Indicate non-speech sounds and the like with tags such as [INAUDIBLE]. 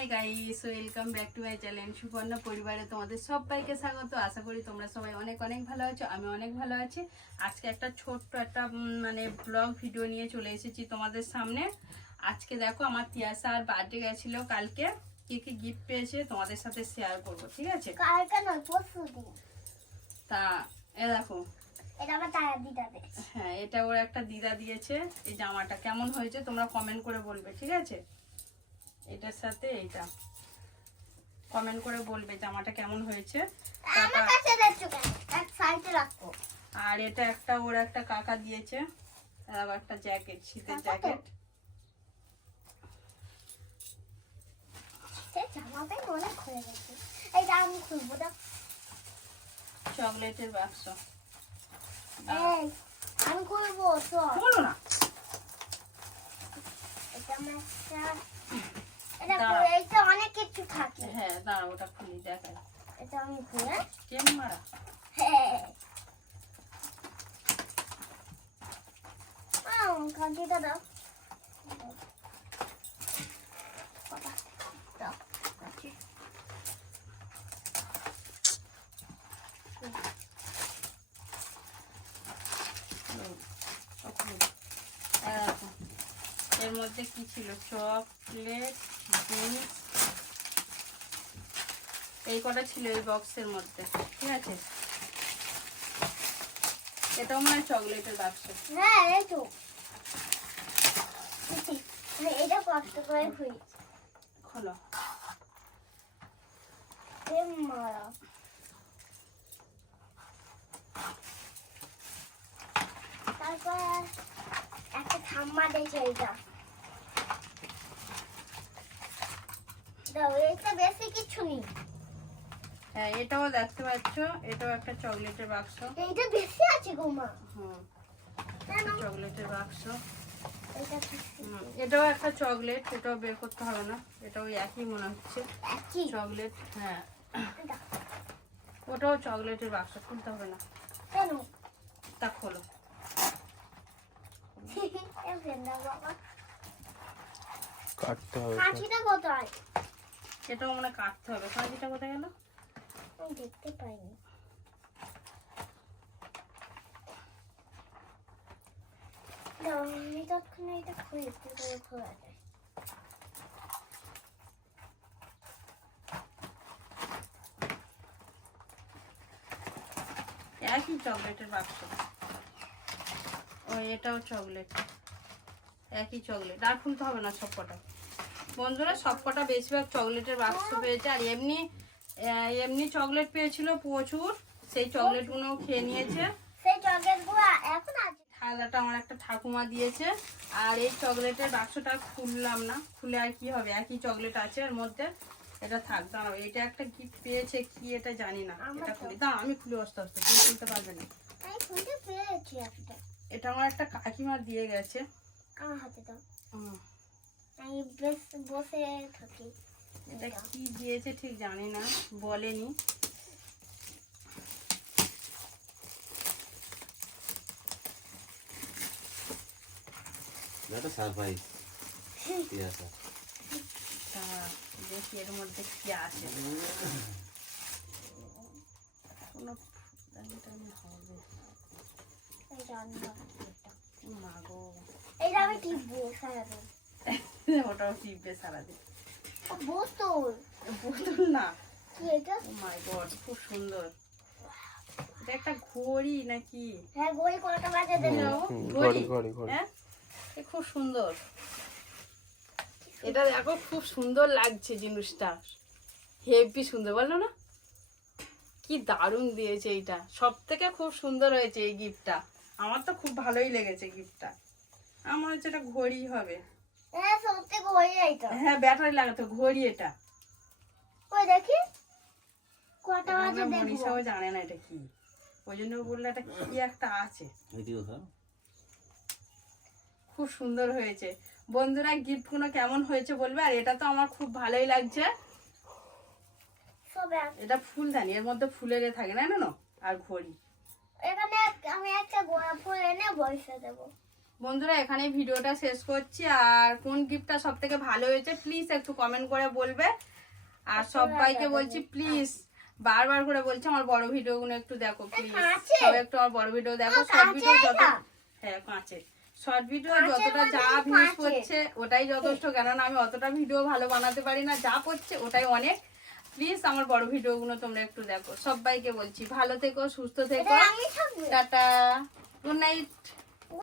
Hi guys welcome back to my channel Suparna পরিবারে তোমাদের সবাইকে স্বাগত। আশা করি তোমরা সবাই অনেক অনেক ভালো আছো আমি অনেক ভালো আছি। আজকে একটা ছোট্ট একটা মানে ব্লগ ভিডিও নিয়ে চলে এসেছি তোমাদের সামনে। আজকে দেখো আমার তিয়াসার বার্থডে গেছিল কালকে। কি কি গিফট পেয়েছে তোমাদের সাথে শেয়ার করব ঠিক আছে? কালকে নয় তা এ দেখো। এটা আমার দিদা দেশ হ্যাঁ এটা ওর একটা দিদা দিয়েছে এই জামাটা। কেমন হয়েছে তোমরা কমেন্ট করে বলবে ঠিক আছে? এটার সাথে এইটা। কমেন্ট করে বলবে জামাটা কেমন হয়েছে। আমার কাছে দেখছ কেন? এক সাইডে রাখো। আর এটা একটা ওর একটা কাকা দিয়েছে। আর একটা জ্যাকেট শীতের জ্যাকেট চকলেটের বাক্স। আমি খুলবো না। এটা আমার এটা খুলে অনেক কিছু থাকে। হ্যাঁ দাঁড়া ওটা খুলি দেখাই। এটা আমি খুলে। মারা? হ্যাঁ। কাঠিটা দাও বাবা, দাও, কাঠি। হুম, ও খুলি। এই দেখো, এর মধ্যে কি ছিল? চকলেট জুস এই কটা ছিল এই বক্সের মধ্যে ঠিক আছে? এটাও মানে চকলেটের বাক্স। হ্যাঁ এই তো। মানে এটা কষ্ট করে খুঁজি খোলো। মারা। তারপর একটা ঠাম্মা দেখে এটা দাও এটা বেশি কিছু নেই। হ্যাঁ এটাও দেখতে পাচ্ছ এটাও একটা চকলেটের বাক্স। এইটা বেশি আছে গো মা। হুম কেন চকলেটের বাক্স। হুম, এটাও একটা চকলেট এটাও বের করতে হবে না এটাও একই মনে হচ্ছে। একই? চকলেট হ্যাঁ। ওটাও চকলেটের বাক্স খুলতে হবে না। কেন? তা খোলো। কাটতে হবে। তো। কাঠিটা কোথায়? এটাও মনে কাটতে হবে। কাঁচিটা কোথায় গেল? আমি দেখতে পাইনি। আমি তৎক্ষণে এটা খুলে করে খোলা যায় একই চকলেটের বাক্স। ও এটাও চকলেট। একই চকলেট আর খুলতে হবে না সবকটা। বন্ধুরা সবকটা বেশিরভাগ চকলেটের বাক্স পেয়েছে। আর এমনি এমনি চকলেট পেয়েছিল প্রচুর। সেই চকলেটগুলো খেয়ে নিয়েছে। সেই চকলেটগুলো এখন আছে। থালাটা আমার একটা ঠাকুমা দিয়েছে। আর এই চকলেটের বাক্সটা খুললাম না। খুলে আর কি হবে? একই চকলেট আছে এর মধ্যে। এটা থাক দাঁড়াও। এটা একটা গিফট পেয়েছে কি এটা জানি না। এটা খুলি। দাঁড়াও আমি খুলে আসতে আসতে তুমি খুলতে পারবে না। এটা আমার একটা কাকিমা দিয়ে গেছে। আমার হাতে দাও আমি বেশ বসে থাকি। এটা কি দিয়েছে ঠিক জানি না বলেনি। সারপ্রাইজ আছে? তা দেখি এর মধ্যে কি আছে। কোনো হবে। এই রান্না মা গো এইটা আমি টিপবো সারাদিন। [LAUGHS] ওটাও টিপবে সারাদিন। বোতল। বোতল না। কি এটা? ও মাই গড খুব সুন্দর। এটা একটা ঘড়ি নাকি? হ্যাঁ গই কটা বাজে দিল ঘড়ি। ঘড়ি, ঘড়ি, ঘড়ি। হ্যাঁ? খুব সুন্দর। এটা দেখো খুব সুন্দর লাগছে জিনিসটা। হেভি সুন্দর বলল না। কি দারুণ দিয়েছে এইটা। সব থেকে খুব সুন্দর হয়েছে এই গিফটটা আমার তো খুব ভালোই লেগেছে গিফটটা আমার হচ্ছে এটা ঘড়ি হবে। হ্যাঁ সত্যি গই এইটা হ্যাঁ ব্যাটারি লাগাতো ঘড়ি এটা। ওই দেখি। কটা বাজে দেখব। মনীষাও জানে না এটা কি। ওই জন্য বলল এটা কি একটা আছে? ভিডিও স্যার খুব সুন্দর হয়েছে। বন্ধুরা গিফটগুলো কেমন হয়েছে বলবে? আর এটা তো আমার খুব ভালোই লাগছে। এটা ফুলদানি এর মধ্যে ফুলের থাকে না জানো? আর ঘড়ি। এখানে আমি একটা গোলাপ ফুল এনে বসে দেবো। বন্ধুরা এখানে ভিডিওটা শেষ করছি। আর কোন গিফটটা সব থেকে ভালো হয়েছে প্লিজ একটু কমেন্ট করে বলবে। আর সবাইকে বলছি প্লিজ বারবার করে বলছি আমার বড় ভিডিওগুলো একটু দেখো প্লিজ সব একটু আমার বড় ভিডিও দেখো শর্ট ভিডিও যত? হ্যাঁ কাঁচে। শর্ট ভিডিও যতটা যা ভিউজ। করছে ওটাই যথেষ্ট। কেননা আমি অতটা ভিডিও ভালো বানাতে পারি না। যা পড়ছে ওটাই অনেক। প্লিজ আমার বড় ভিডিও গুলো তোমরা একটু দেখো। সবাইকে বলছি ভালো থেকো সুস্থ থেকো। টাটা। Good night